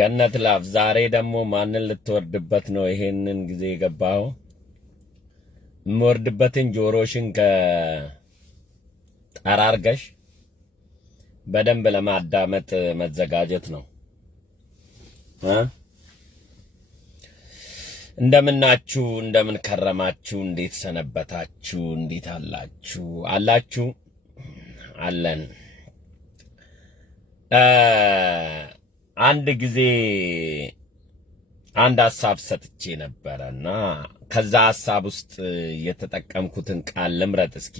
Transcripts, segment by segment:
ገነት ላፍ ዛሬ ደግሞ ማንን ልትወርድበት ነው ይሄንን ጊዜ ገባው? ምወርድበትን ጆሮሽን ከጠራርገሽ በደንብ ለማዳመጥ መዘጋጀት ነው። እንደምናችሁ እንደምን ከረማችሁ? እንዴት ሰነበታችሁ? እንዴት አላችሁ? አላችሁ አለን። አንድ ጊዜ አንድ ሐሳብ ሰጥቼ ነበርና ከዛ ሐሳብ ውስጥ የተጠቀምኩትን ቃል ልምረጥ እስኪ።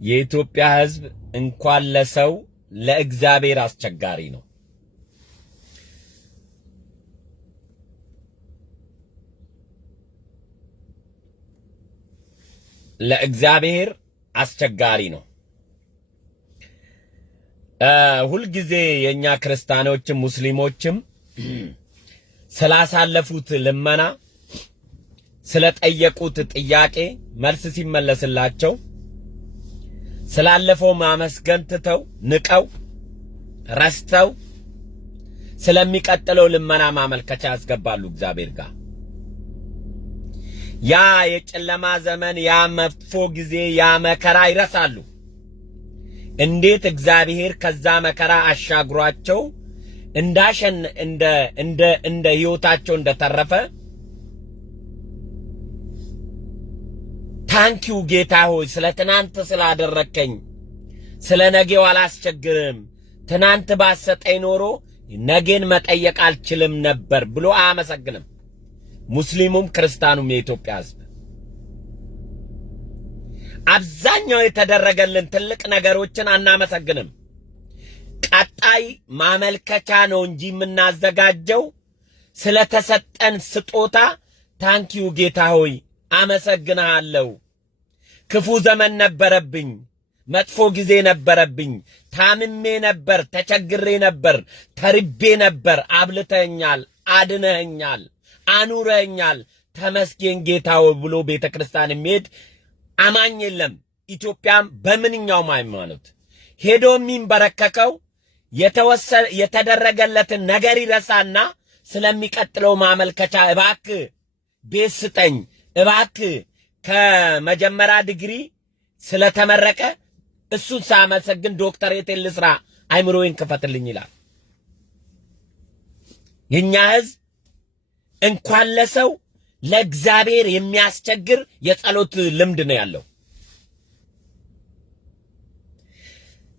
የኢትዮጵያ ሕዝብ እንኳን ለሰው ለእግዚአብሔር አስቸጋሪ ነው። ለእግዚአብሔር አስቸጋሪ ነው። ሁል ጊዜ የኛ ክርስቲያኖችም ሙስሊሞችም ስላሳለፉት ልመና ስለጠየቁት ጥያቄ መልስ ሲመለስላቸው ስላለፈው ማመስገን ትተው ንቀው ረስተው ስለሚቀጥለው ልመና ማመልከቻ ያስገባሉ እግዚአብሔር ጋር። ያ የጨለማ ዘመን ያ መጥፎ ጊዜ ያ መከራ ይረሳሉ። እንዴት እግዚአብሔር ከዛ መከራ አሻግሯቸው እንዳሸን እንደ ህይወታቸው እንደተረፈ ታንኪው ጌታ ሆይ ስለ ትናንት ስላደረከኝ ስለ ነገው አላስቸግርም፣ ትናንት ባሰጠኝ ኖሮ ነገን መጠየቅ አልችልም ነበር ብሎ አያመሰግንም። ሙስሊሙም ክርስቲያኑም የኢትዮጵያ ሕዝብ አብዛኛው የተደረገልን ትልቅ ነገሮችን አናመሰግንም። ቀጣይ ማመልከቻ ነው እንጂ የምናዘጋጀው ስለተሰጠን ስጦታ ታንኪዩ ጌታ ሆይ አመሰግናለሁ። ክፉ ዘመን ነበረብኝ፣ መጥፎ ጊዜ ነበረብኝ፣ ታምሜ ነበር፣ ተቸግሬ ነበር፣ ተርቤ ነበር፣ አብልተኛል፣ አድነኛል፣ አኑረኛል፣ ተመስገን ጌታው ብሎ ቤተክርስቲያን የሚሄድ አማኝ የለም። ኢትዮጵያም በምንኛውም ሃይማኖት ሄዶ የሚንበረከከው የተደረገለትን ነገር ይረሳና ስለሚቀጥለው ማመልከቻ እባክህ ቤት ስጠኝ፣ እባክህ ከመጀመሪያ ዲግሪ ስለተመረቀ እሱን ሳመሰግን ዶክተሬት ልስራ አይምሮዬን ክፈትልኝ ይላል። የኛ ሕዝብ እንኳን ለሰው ለእግዚአብሔር የሚያስቸግር የጸሎት ልምድ ነው ያለው።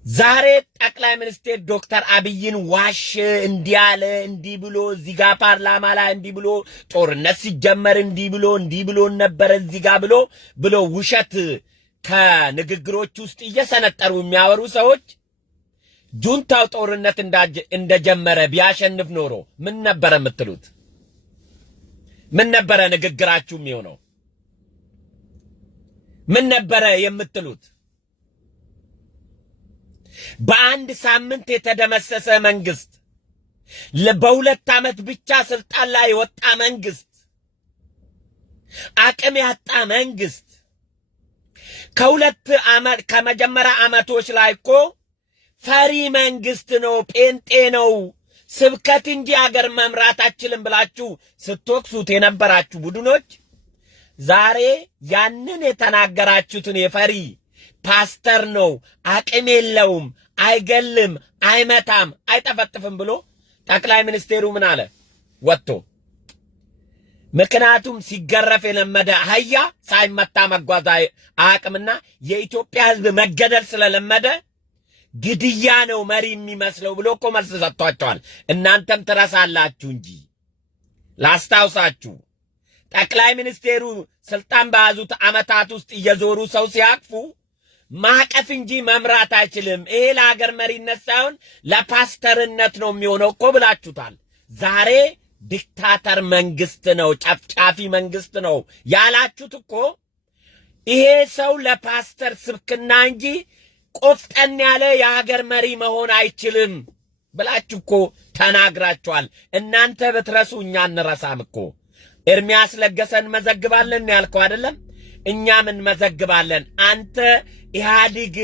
ዛሬ ጠቅላይ ሚኒስትር ዶክተር አብይን ዋሽ እንዲያለ እንዲህ ብሎ እዚህ ጋር ፓርላማ ላይ እንዲህ ብሎ ጦርነት ሲጀመር እንዲህ ብሎ ነበር እዚህ ጋር ብሎ ውሸት ከንግግሮች ውስጥ እየሰነጠሩ የሚያወሩ ሰዎች ጁንታው ጦርነት እንደጀመረ ቢያሸንፍ ኖሮ ምን ነበር የምትሉት? ምን ነበረ ንግግራችሁ የሚሆነው? ምን ነበረ የምትሉት? በአንድ ሳምንት የተደመሰሰ መንግስት፣ በሁለት ዓመት ብቻ ስልጣን ላይ ወጣ መንግስት፣ አቅም ያጣ መንግስት ከመጀመሪያ ዓመቶች ላይ እኮ ፈሪ መንግስት ነው፣ ጴንጤ ነው፣ ስብከት እንጂ አገር መምራት አችልም ብላችሁ ስትወቅሱት የነበራችሁ ቡድኖች ዛሬ ያንን የተናገራችሁትን የፈሪ ፓስተር ነው፣ አቅም የለውም፣ አይገልም፣ አይመታም፣ አይጠፈጥፍም ብሎ ጠቅላይ ሚኒስቴሩ ምን አለ ወጥቶ? ምክንያቱም ሲገረፍ የለመደ አህያ ሳይመታ መጓዝ አቅምና የኢትዮጵያ ሕዝብ መገደል ስለለመደ ግድያ ነው መሪ የሚመስለው ብሎ እኮ መልስ ሰጥቷቸዋል። እናንተም ትረሳላችሁ እንጂ ላስታውሳችሁ፣ ጠቅላይ ሚኒስቴሩ ስልጣን በያዙት ዓመታት ውስጥ እየዞሩ ሰው ሲያቅፉ ማቀፍ እንጂ መምራት አይችልም፣ ይሄ ለሀገር መሪነት ሳይሆን ለፓስተርነት ነው የሚሆነው እኮ ብላችሁታል። ዛሬ ዲክታተር መንግስት ነው፣ ጨፍጫፊ መንግስት ነው ያላችሁት እኮ ይሄ ሰው ለፓስተር ስብክና እንጂ ቆፍጠን ያለ የሀገር መሪ መሆን አይችልም ብላችሁ እኮ ተናግራችኋል። እናንተ ብትረሱ እኛ እንረሳም እኮ። ኤርሚያስ ለገሰን መዘግባለን ያልከው አይደለም? እኛም እንመዘግባለን። አንተ ኢህአዲግ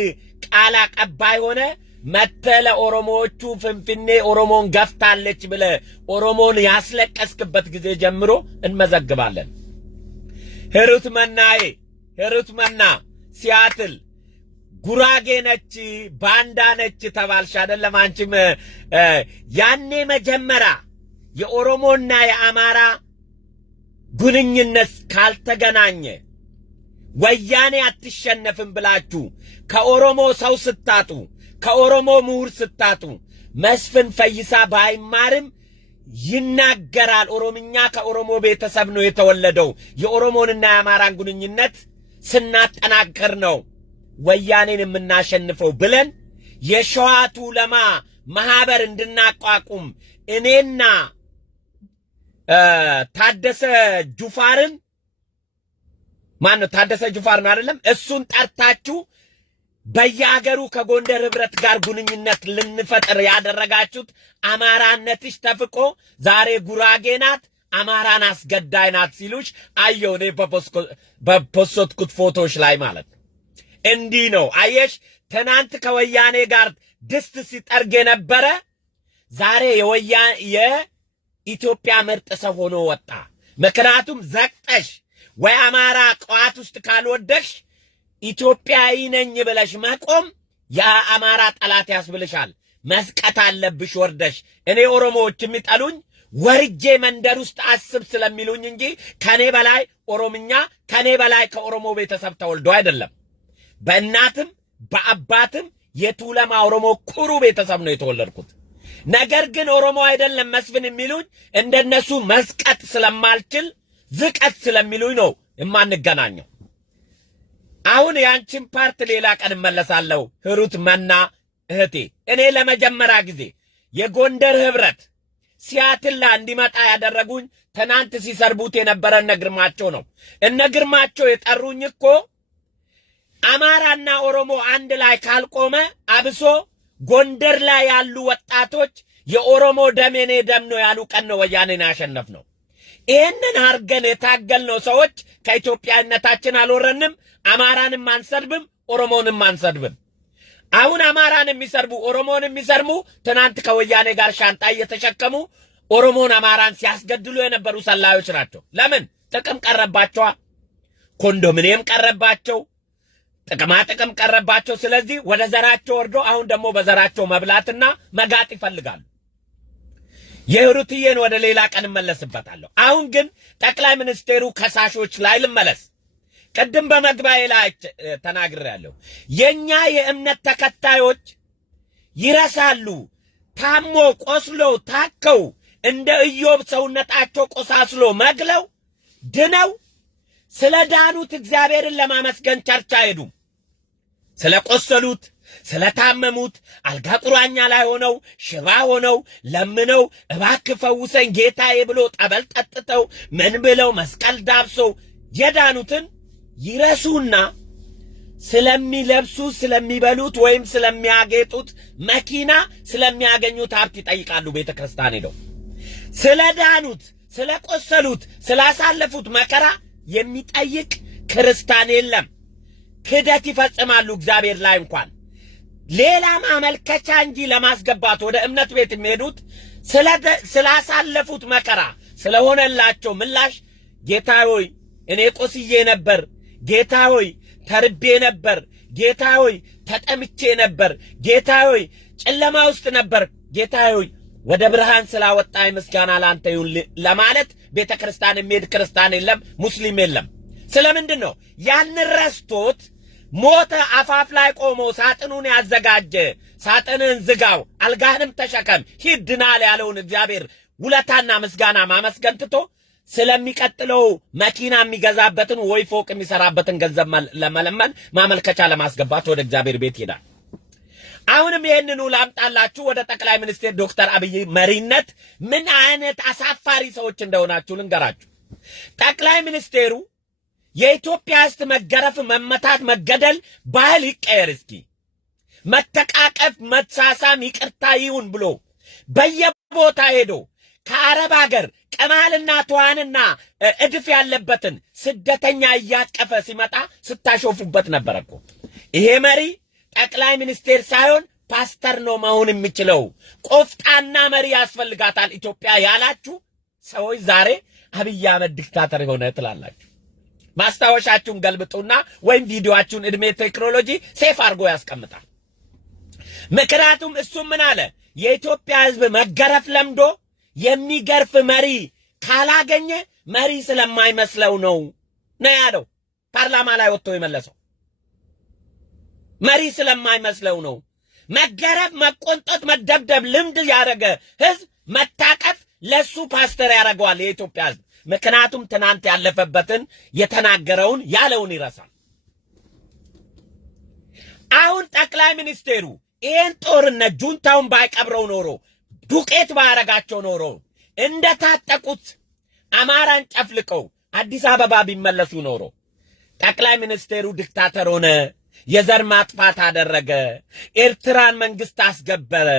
ቃል አቀባይ ሆነ መተለ ኦሮሞዎቹ ፍንፍኔ ኦሮሞን ገፍታለች ብለ ኦሮሞን ያስለቀስክበት ጊዜ ጀምሮ እንመዘግባለን። ሂሩት መና ሲያትል ጉራጌ ነች ባንዳ ነች ተባልሽ አይደለም? አንቺም ያኔ መጀመሪያ የኦሮሞና የአማራ ግንኙነት ካልተገናኘ ወያኔ አትሸነፍም ብላችሁ ከኦሮሞ ሰው ስታጡ ከኦሮሞ ምሁር ስታጡ መስፍን ፈይሳ ባይማርም ይናገራል። ኦሮምኛ ከኦሮሞ ቤተሰብ ነው የተወለደው። የኦሮሞንና የአማራን ግንኙነት ስናጠናከር ነው ወያኔን የምናሸንፈው ብለን የሸዋ ቱለማ ማህበር እንድናቋቁም እኔና ታደሰ ጁፋርን ታደሰ ጁፋር ነው አይደለም? እሱን ጠርታችሁ በየአገሩ ከጎንደር ህብረት ጋር ግንኙነት ልንፈጥር ያደረጋችሁት አማራነትሽ ተፍቆ ዛሬ ጉራጌ ናት አማራን አስገዳይ ናት ሲሉሽ አየሁ እኔ በፖስቶት ፎቶዎች ላይ ማለት ነው። እንዲህ ነው አየሽ። ትናንት ከወያኔ ጋር ድስት ሲጠርግ የነበረ ዛሬ የኢትዮጵያ ምርጥ ሰው ሆኖ ወጣ። ምክንያቱም ዘቅጠሽ ወይ አማራ ቋት ውስጥ ካልወደሽ ኢትዮጵያዊ ነኝ ብለሽ መቆም የአማራ ጠላት ያስብልሻል። መስቀት አለብሽ ወርደሽ። እኔ ኦሮሞዎች የሚጠሉኝ ወርጄ መንደር ውስጥ አስብ ስለሚሉኝ እንጂ ከኔ በላይ ኦሮምኛ ከኔ በላይ ከኦሮሞ ቤተሰብ ተወልዶ አይደለም። በእናትም በአባትም የቱለማ ኦሮሞ ኩሩ ቤተሰብ ነው የተወለድኩት። ነገር ግን ኦሮሞ አይደለም መስፍን የሚሉኝ እንደነሱ መስቀት ስለማልችል ዝቀት ስለሚሉኝ ነው የማንገናኘው። አሁን ያንቺን ፓርት ሌላ ቀን መለሳለሁ። ሂሩት መና እህቴ፣ እኔ ለመጀመሪያ ጊዜ የጎንደር ህብረት ሲያትላ እንዲመጣ ያደረጉኝ ትናንት ሲሰርቡት የነበረ እነ ግርማቸው ነው። እነ ግርማቸው የጠሩኝ እኮ አማራና ኦሮሞ አንድ ላይ ካልቆመ አብሶ ጎንደር ላይ ያሉ ወጣቶች የኦሮሞ ደም የኔ ደም ነው ያሉ ቀን ነው ወያኔን ያሸነፍነው። ይህንን አርገን የታገልነው ሰዎች ከኢትዮጵያነታችን አልወረንም። አማራንም አንሰድብም፣ ኦሮሞንም አንሰድብም። አሁን አማራን የሚሰርቡ ኦሮሞን የሚሰርሙ ትናንት ከወያኔ ጋር ሻንጣ እየተሸከሙ ኦሮሞን አማራን ሲያስገድሉ የነበሩ ሰላዮች ናቸው። ለምን? ጥቅም ቀረባቸዋ። ኮንዶሚኒየም ቀረባቸው፣ ጥቅማ ጥቅም ቀረባቸው። ስለዚህ ወደ ዘራቸው ወርዶ አሁን ደግሞ በዘራቸው መብላትና መጋጥ ይፈልጋሉ። የሂሩትዬን ወደ ሌላ ቀን እመለስበታለሁ። አሁን ግን ጠቅላይ ሚኒስቴሩ ከሳሾች ላይ ልመለስ። ቅድም በመግቢያዬ ላይ ተናግሬያለሁ። የኛ የእምነት ተከታዮች ይረሳሉ። ታሞ ቆስለው ታከው እንደ ኢዮብ ሰውነታቸው ቆሳስሎ መግለው ድነው ስለ ዳኑት እግዚአብሔርን ለማመስገን ቸርች አይሄዱም። ስለ ቆሰሉት ስለ ታመሙት አልጋ ቁራኛ ላይ ሆነው ሽባ ሆነው ለምነው እባክህ ፈውሰኝ ጌታዬ ብሎ ጠበል ጠጥተው ምን ብለው መስቀል ዳብሰው የዳኑትን ይረሱና ስለሚለብሱ ስለሚበሉት ወይም ስለሚያጌጡት መኪና ስለሚያገኙት ሀብት ይጠይቃሉ። ቤተ ክርስቲያን ሄደው ስለ ዳኑት ስለ ቆሰሉት ስላሳለፉት መከራ የሚጠይቅ ክርስቲያን የለም። ክደት ይፈጽማሉ እግዚአብሔር ላይ እንኳን ሌላ ማመልከቻ እንጂ ለማስገባት ወደ እምነት ቤት የሚሄዱት ስላሳለፉት መከራ ስለሆነላቸው ምላሽ ጌታ ሆይ እኔ ቆስዬ ነበር፣ ጌታ ሆይ ተርቤ ነበር፣ ጌታ ሆይ ተጠምቼ ነበር፣ ጌታ ሆይ ጨለማ ውስጥ ነበር፣ ጌታ ሆይ ወደ ብርሃን ስላወጣኝ ምስጋና ላንተ ይሁን ለማለት ቤተ ክርስቲያን የሚሄድ ክርስቲያን የለም፣ ሙስሊም የለም። ስለምንድን ነው? ያን ረስቶት ሞተ አፋፍ ላይ ቆሞ ሳጥኑን ያዘጋጀ ሳጥንን ዝጋው አልጋህንም ተሸከም ሂድ ድናል ያለውን እግዚአብሔር ውለታና ምስጋና ማመስገን ትቶ ስለሚቀጥለው መኪና የሚገዛበትን ወይ ፎቅ የሚሰራበትን ገንዘብ ለመለመን ማመልከቻ ለማስገባት ወደ እግዚአብሔር ቤት ይሄዳል። አሁንም ይሄንኑ ላምጣላችሁ ወደ ጠቅላይ ሚኒስትር ዶክተር አብይ መሪነት ምን አይነት አሳፋሪ ሰዎች እንደሆናችሁ ልንገራችሁ። ጠቅላይ ሚኒስቴሩ የኢትዮጵያ ሕዝብ መገረፍ፣ መመታት፣ መገደል ባህል ይቀየር እስኪ መተቃቀፍ፣ መሳሳም ይቅርታ ይሁን ብሎ በየቦታ ሄዶ ከአረብ ሀገር ቀማልና ተዋንና እድፍ ያለበትን ስደተኛ እያቀፈ ሲመጣ ስታሾፉበት ነበረኮ። ይሄ መሪ ጠቅላይ ሚኒስቴር ሳይሆን ፓስተር ነው መሆን የሚችለው። ቆፍጣና መሪ ያስፈልጋታል ኢትዮጵያ ያላችሁ ሰዎች ዛሬ አብይ አህመድ ዲክታተር የሆነ ትላላችሁ። ማስታወሻችሁን ገልብጡና ወይም ቪዲዮአችሁን እድሜ ቴክኖሎጂ ሴፍ አድርጎ ያስቀምጣል። ምክንያቱም እሱ ምን አለ? የኢትዮጵያ ህዝብ መገረፍ ለምዶ የሚገርፍ መሪ ካላገኘ መሪ ስለማይመስለው ነው ያለው። ፓርላማ ላይ ወጥቶ የመለሰው መሪ ስለማይመስለው ነው። መገረፍ፣ መቆንጠጥ፣ መደብደብ ልምድ ያደረገ ህዝብ መታቀፍ ለሱ ፓስተር ያደርገዋል የኢትዮጵያ ህዝብ። ምክንያቱም ትናንት ያለፈበትን የተናገረውን ያለውን ይረሳል። አሁን ጠቅላይ ሚኒስቴሩ ይህን ጦርነት ጁንታውን ባይቀብረው ኖሮ ዱቄት ባያረጋቸው ኖሮ እንደታጠቁት አማራን ጨፍልቀው አዲስ አበባ ቢመለሱ ኖሮ ጠቅላይ ሚኒስቴሩ ዲክታተር ሆነ፣ የዘር ማጥፋት አደረገ፣ ኤርትራን መንግስት አስገበረ፣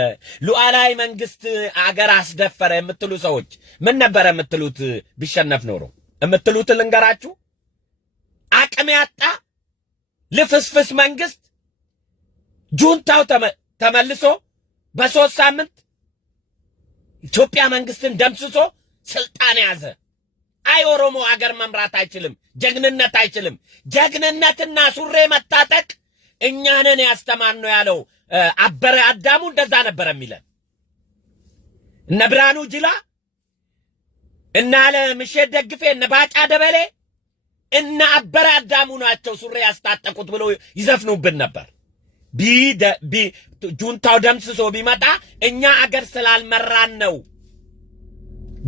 ሉዓላዊ መንግስት አገር አስደፈረ የምትሉ ሰዎች ምን ነበር የምትሉት? ቢሸነፍ ኖሮ የምትሉት ልንገራችሁ። አቅም ያጣ ልፍስፍስ መንግስት ጁንታው ተመልሶ በ3 ሳምንት ኢትዮጵያ መንግስትን ደምስሶ ስልጣን ያዘ። አይ ኦሮሞ አገር መምራት አይችልም፣ ጀግንነት አይችልም። ጀግንነትና ሱሬ መታጠቅ እኛንን ያስተማርነው ያለው አበረ አዳሙ እንደዛ ነበር የሚለን። እነ ብርሃኑ ጅላ እና ለምሸት ደግፌ እነ ባጫ ደበሌ እና አበረ አዳሙ ናቸው ሱሬ ያስታጠቁት ብሎ ይዘፍኑብን ነበር። ጁንታው ደምስሶ ቢመጣ እኛ አገር ስላልመራን ነው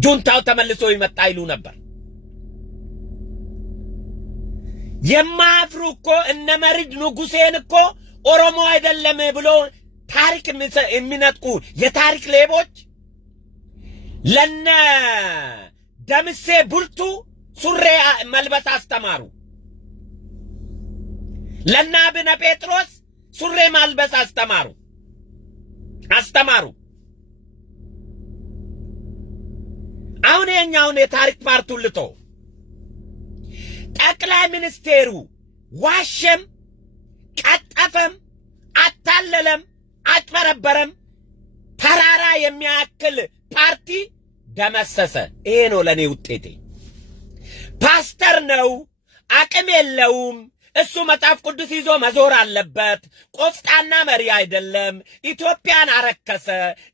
ጁንታው ተመልሶ ይመጣ ይሉ ነበር። የማፍሩ እኮ እነ መሪድ ንጉሴን እኮ ኦሮሞ አይደለም ብሎ ታሪክ የሚነጥቁ የታሪክ ሌቦች ለነ ደምሴ ቡልቱ ሱሬ መልበስ አስተማሩ። ለነ አቡነ ጴጥሮስ ሱሬ ማልበስ አስተማሩ። አሁን የኛውን የታሪክ ፓርቱን ልቶ ጠቅላይ ሚኒስቴሩ ዋሸም፣ ቀጠፈም፣ አታለለም፣ አጭበረበረም ተራራ የሚያክል ፓርቲ ደመሰሰ። ይሄ ነው ለኔ ውጤቴ። ፓስተር ነው፣ አቅም የለውም። እሱ መጽሐፍ ቅዱስ ይዞ መዞር አለበት። ቆፍጣና መሪ አይደለም። ኢትዮጵያን አረከሰ።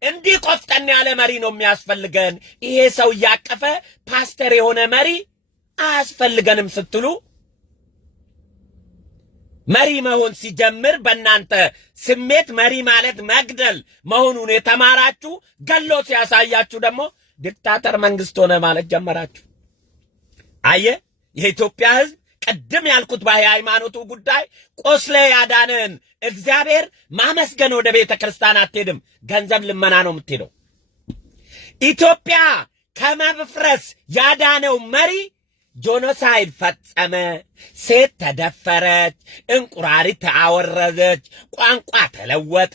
እንዲህ ቆፍጠን ያለ መሪ ነው የሚያስፈልገን። ይሄ ሰው እያቀፈ ፓስተር የሆነ መሪ አያስፈልገንም ስትሉ መሪ መሆን ሲጀምር በእናንተ ስሜት መሪ ማለት መግደል መሆኑን የተማራችሁ ገሎ ሲያሳያችሁ ደግሞ ዲክታተር መንግስት ሆነ ማለት ጀመራችሁ። አየ የኢትዮጵያ ህዝብ ቀደም ያልኩት በሃይማኖቱ ጉዳይ ቆስለ ያዳነን እግዚአብሔር ማመስገን ወደ ቤተ ክርስቲያን አትሄድም፣ ገንዘብ ልመና ነው የምትሄደው። ኢትዮጵያ ከመፍረስ ያዳነው መሪ ጆኖሳይድ ፈጸመ፣ ሴት ተደፈረች፣ እንቁራሪት አወረዘች፣ ቋንቋ ተለወጠ፣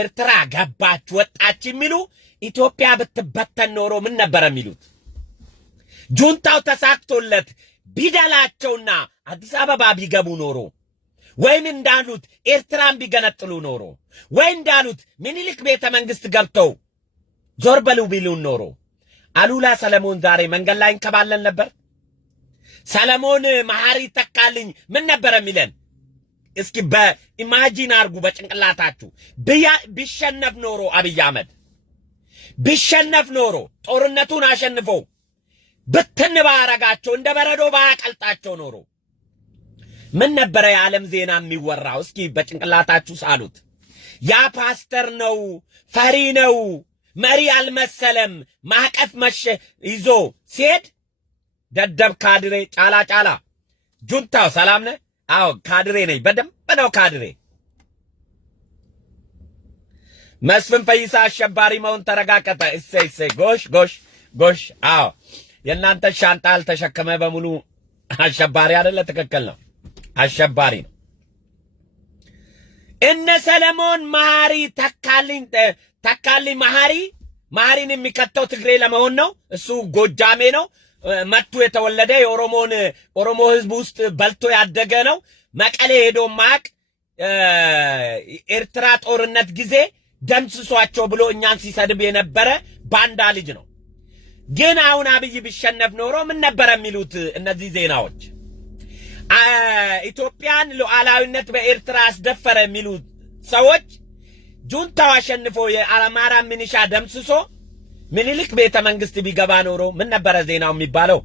ኤርትራ ገባች ወጣች የሚሉ ኢትዮጵያ ብትበተን ኖሮ ምን ነበር የሚሉት? ጁንታው ተሳክቶለት ቢደላቸውና አዲስ አበባ ቢገቡ ኖሮ ወይም እንዳሉት ኤርትራን ቢገነጥሉ ኖሮ ወይ እንዳሉት ምኒልክ ቤተ መንግስት ገብተው ዞር በሉ ቢሉን ኖሮ አሉላ ሰለሞን ዛሬ መንገድ ላይ እንከባለን ነበር? ሰለሞን መሐሪ ተካልኝ ምን ነበር የሚለን? እስኪ በኢማጂን አርጉ በጭንቅላታችሁ። ቢሸነፍ ኖሮ አብይ አህመድ ቢሸነፍ ኖሮ ጦርነቱን አሸንፎ ብትን ባረጋቸው እንደ በረዶ ባያቀልጣቸው ኖሮ ምን ነበረ የዓለም ዜና የሚወራው? እስኪ በጭንቅላታችሁ ሳሉት። ያ ፓስተር ነው፣ ፈሪ ነው፣ መሪ አልመሰለም። ማቀፍ መሸ ይዞ ሲሄድ ደደብ ካድሬ ጫላ ጁንታው ሰላም ነህ? አዎ ካድሬ ነኝ፣ በደንብ ነው ካድሬ። መስፍን ፈይሳ አሸባሪ መሆን ተረጋገጠ። እሰይ ጎሽ። አዎ የእናንተ ሻንጣ አልተሸከመ በሙሉ አሸባሪ አይደለ? ትክክል ነው፣ አሸባሪ ነው። እነ ሰለሞን መሐሪ ተካልኝ መሐሪን የሚከተው ትግሬ ለመሆን ነው። እሱ ጎጃሜ ነው። መቱ የተወለደ ኦሮሞ ህዝብ ውስጥ በልቶ ያደገ ነው። መቀሌ ሄዶ ማቅ ኤርትራ ጦርነት ጊዜ ደምስሷቸው ብሎ እኛን ሲሰድብ የነበረ ባንዳ ልጅ ነው። ግን አሁን አብይ ቢሸነፍ ኖሮ ምን ነበር የሚሉት እነዚህ ዜናዎች? ኢትዮጵያን ሉዓላዊነት በኤርትራ አስደፈረ የሚሉት ሰዎች ጁንታው አሸንፎ የአማራ ሚኒሻ ደምስሶ ምኒልክ ቤተ መንግስት ቢገባ ኖሮ ምን ነበር ዜናው የሚባለው?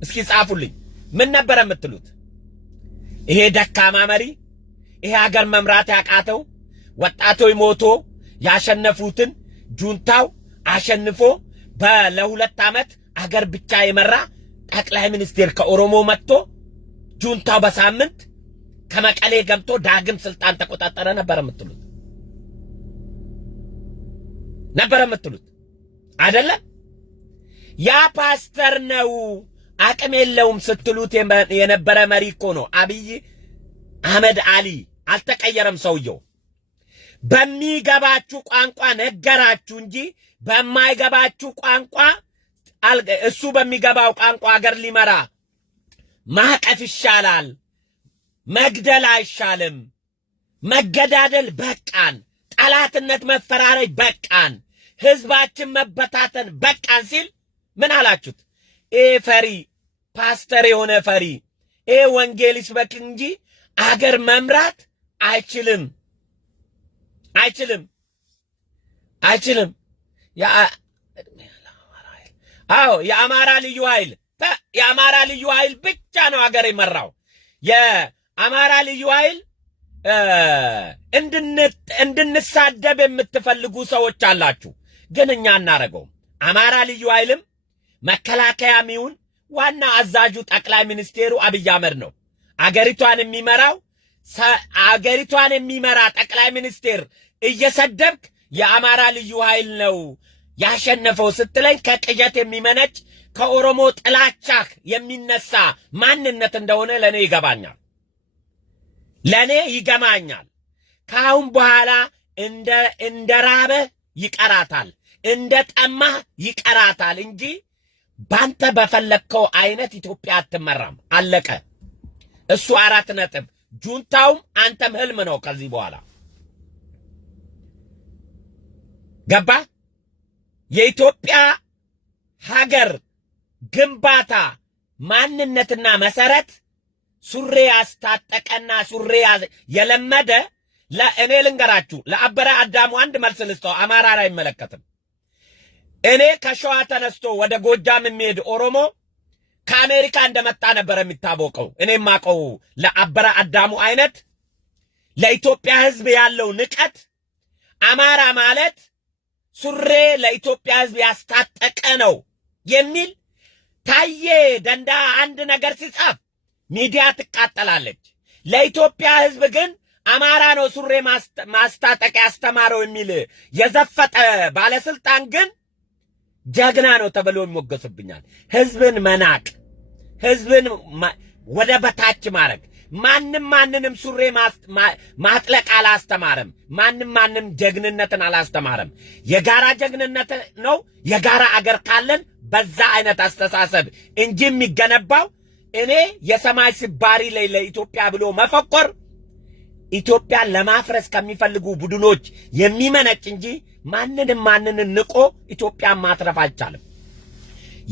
እስኪ ጻፉልኝ። ምን ነበር የምትሉት? ይሄ ደካማ መሪ፣ ይሄ ሀገር መምራት ያቃተው፣ ወጣቶች ሞቶ ያሸነፉትን ጁንታው አሸንፎ ለሁለት ዓመት አገር ብቻ የመራ ጠቅላይ ሚኒስቴር ከኦሮሞ መጥቶ ጁንታው በሳምንት ከመቀሌ ገብቶ ዳግም ስልጣን ተቆጣጠረ ነበር የምትሉት? ነበር የምትሉት አይደለም? ያ ፓስተር ነው አቅም የለውም ስትሉት የነበረ መሪ እኮ ነው አብይ አህመድ አሊ። አልተቀየረም ሰውየው። በሚገባችሁ ቋንቋ ነገራችሁ እንጂ በማይገባችሁ ቋንቋ እሱ በሚገባው ቋንቋ አገር ሊመራ ማቀፍ ይሻላል፣ መግደል አይሻልም፣ መገዳደል በቃን፣ ጠላትነት መፈራረጅ በቃን፣ ህዝባችን መበታተን በቃን ሲል ምን አላችሁት? ፈሪ ፓስተር የሆነ ፈሪ ወንጌል ይስበክ እንጂ አገር መምራት አይችልም አይችልም አይችልም። የአማራ ልዩ ኃይል ብቻ ነው አገር የመራው። የአማራ ልዩ ኃይል እንድንሳደብ የምትፈልጉ ሰዎች አላችሁ፣ ግን እኛ እናረገውም። አማራ ልዩ ኃይልም መከላከያም ይሁን ዋና አዛዡ ጠቅላይ ሚኒስቴሩ አብይ አህመድ ነው። አገሪቷን የሚመራ ጠቅላይ ሚኒስቴር እየሰደብክ የአማራ ልዩ ኃይል ነው ያሸነፈው ስትለኝ ከቅዠት የሚመነጭ ከኦሮሞ ጥላቻህ የሚነሳ ማንነት እንደሆነ ለኔ ይገባኛል። ካሁን በኋላ እንደ ራበህ ይቀራታል፣ እንደ ጠማህ ይቀራታል እንጂ ባንተ በፈለከው አይነት ኢትዮጵያ አትመራም። አለቀ። እሱ 4 ነጥብ። ጁንታውም አንተም ህልም ነው ከዚህ በኋላ ገባ። የኢትዮጵያ ሀገር ግንባታ ማንነትና መሰረት ሱሬ ያስታጠቀና ሱሬ የለመደ እኔ ልንገራችሁ፣ ለአበረ አዳሙ አንድ መልስ ልስጠው። አማራ ላይ አይመለከትም። እኔ ከሸዋ ተነስቶ ወደ ጎጃም የሚሄድ ኦሮሞ ከአሜሪካ እንደመጣ ነበር የሚታወቀው። እኔ ማቀው ለአበረ አዳሙ አይነት ለኢትዮጵያ ህዝብ ያለው ንቀት አማራ ማለት ሱሬ ለኢትዮጵያ ህዝብ ያስታጠቀ ነው የሚል ታዬ ደንዳ አንድ ነገር ሲጻፍ ሚዲያ ትቃጠላለች። ለኢትዮጵያ ህዝብ ግን አማራ ነው ሱሬ ማስታጠቅ ያስተማረው የሚል የዘፈጠ ባለስልጣን ግን ጀግና ነው ተብሎ ይሞገስብኛል። ህዝብን መናቅ፣ ህዝብን ወደ በታች ማድረግ። ማንንም ሱሬ ማጥለቅ አላስተማረም። ማንም ጀግንነትን አላስተማረም። የጋራ ጀግንነት ነው። የጋራ አገር ካለን በዛ አይነት አስተሳሰብ እንጂ የሚገነባው እኔ የሰማይ ስባሪ ላይ ለኢትዮጵያ ብሎ መፈቆር ኢትዮጵያን ለማፍረስ ከሚፈልጉ ቡድኖች የሚመነጭ እንጂ ማንንም ንቆ ኢትዮጵያን ማትረፍ አይቻልም።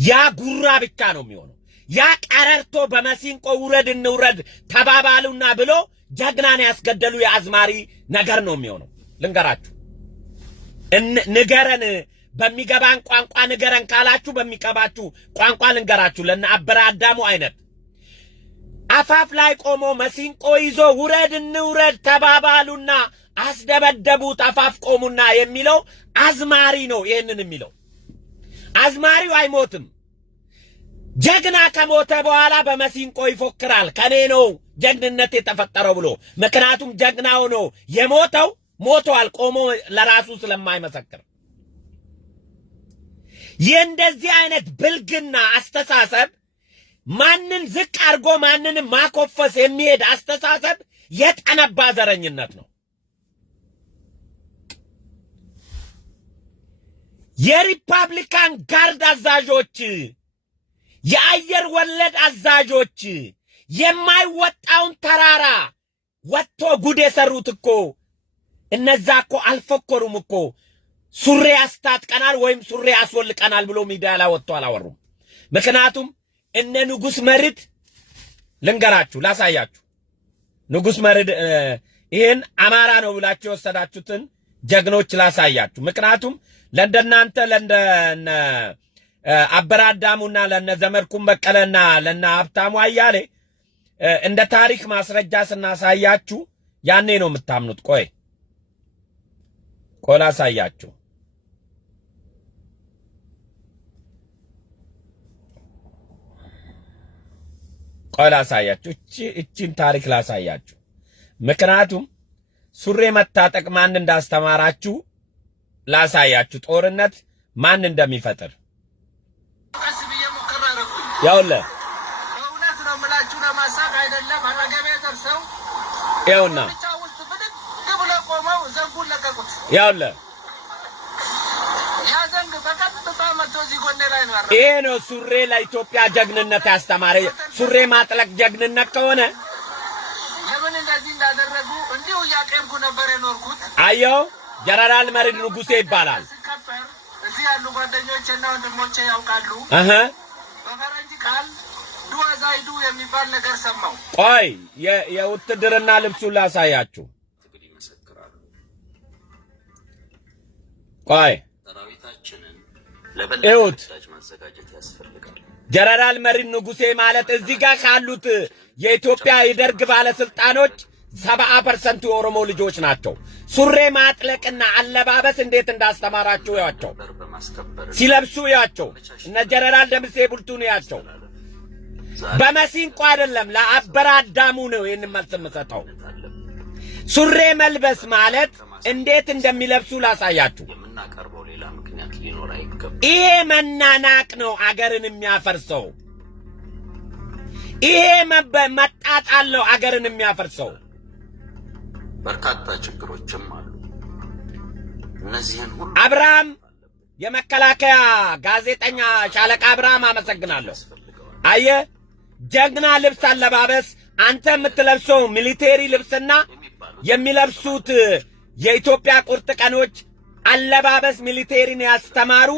ያ ጉራ ብቻ ነው የሚሆነው። ያ ቀረርቶ በመሲንቆ ውረድ እንውረድ ተባባሉና ብሎ ጀግናን ያስገደሉ የአዝማሪ ነገር ነው የሚሆነው። ልንገራችሁ፣ ንገረን በሚገባን ቋንቋ ንገረን ካላችሁ በሚቀባችሁ ቋንቋ ልንገራችሁ። ለነ አበረ አዳሙ አይነት አፋፍ ላይ ቆሞ መሲንቆ ይዞ ውረድ እንውረድ ተባባሉና አስደበደቡት አፋፍ ቆሙና የሚለው አዝማሪ ነው። ይሄንን የሚለው አዝማሪው አይሞትም። ጀግና ከሞተ በኋላ በመሲንቆ ይፎክራል ከኔ ነው ጀግንነት የተፈጠረው ብሎ። ምክንያቱም ጀግናው ነው የሞተው ሞቷል፣ ቆሞ ለራሱ ስለማይመሰክር። የእንደዚህ አይነት ብልግና አስተሳሰብ ማንን ዝቅ አድርጎ ማንንም ማኮፈስ የሚሄድ አስተሳሰብ የጠነባ ዘረኝነት ነው። የሪፐብሊካን ጋርድ አዛዦች፣ የአየር ወለድ አዛዦች የማይወጣውን ተራራ ወጥቶ ጉድ የሰሩት እኮ እነዛ እኮ አልፈከሩም እኮ ሱሪ አስታጥቀናል ወይም ሱሪ አስወልቀናል ብሎ ሚዲያ ላይ ወጥቶ አላወሩም። ምክንያቱም እነ ንጉስ መርድ ልንገራችሁ ላሳያችሁ ንጉስ መርድ ይሄን አማራ ነው ብላችሁ ወሰዳችሁትን ጀግኖች ላሳያችሁ። ምክንያቱም ለእንደናንተ ለእንደነ አበራዳሙና ለነ ዘመድኩን በቀለና ለነ ሀብታሙ አያሌ እንደ ታሪክ ማስረጃ ስናሳያችሁ ያኔ ነው የምታምኑት። ቆይ ላሳያችሁ። ላሳያችሁ እቺን ታሪክ ላሳያችሁ። ምክንያቱም ሱሪ መታጠቅ ማን እንዳስተማራችሁ ላሳያችሁ። ጦርነት ማን እንደሚፈጥር ያውለ በእውነት ነው የምላችሁ። ለማሳቅ አይደለም። አረገቤ ደርሰው ያውና ብሎ ቆመው ዘንጉን ለቀቁት። ያውለ ያ ዘንግ በቀጥታ መጥቶ እዚህ ጎኔ ላይ ነው ያረፈው። ይሄ ነው ሱሪ ለኢትዮጵያ ጀግንነት ያስተማረ። ሱሪ ማጥለቅ ጀግንነት ከሆነ ለምን እንደዚህ እንዳደረጉ እንዲሁ እያቀምኩ ነበር የኖርኩት። አየው ጀነራል መርድ ንጉሴ ይባላል። ሲከበር እዚህ ያሉ ጓደኞቼና ወንድሞቼ ያውቃሉ። በፈረንጅ ቃል ዱዋ ዛይዱ የሚባል ነገር ሰማው። ቆይ የውትድርና ልብሱን ላሳያችሁ። ቆይ እዩት። ጀነራል መርድ ንጉሴ ማለት እዚህ ጋር ካሉት የኢትዮጵያ የደርግ ባለስልጣኖች 70% የኦሮሞ ልጆች ናቸው። ሱሪ ማጥለቅና አለባበስ እንዴት እንዳስተማራችሁ ያቸው ሲለብሱ ያቸው እነ ጀነራል ደምሴ ቡልቱን ያቸው። በመሲንቆ አይደለም ለአበራዳሙ ነው ይሄን መልስ የምሰጠው። ሱሪ መልበስ ማለት እንዴት እንደሚለብሱ ላሳያችሁ። ይሄ መናናቅ ነው አገርን የሚያፈርሰው። ይሄ መጣጣል ነው አገርን የሚያፈርሰው። በርካታ ችግሮችም አሉ። እነዚህን ሁሉ አብርሃም የመከላከያ ጋዜጠኛ ሻለቃ አብርሃም አመሰግናለሁ። አየ ጀግና ልብስ አለባበስ አንተ የምትለብሰው ሚሊቴሪ ልብስና የሚለብሱት የኢትዮጵያ ቁርጥ ቀኖች አለባበስ ሚሊቴሪን ያስተማሩ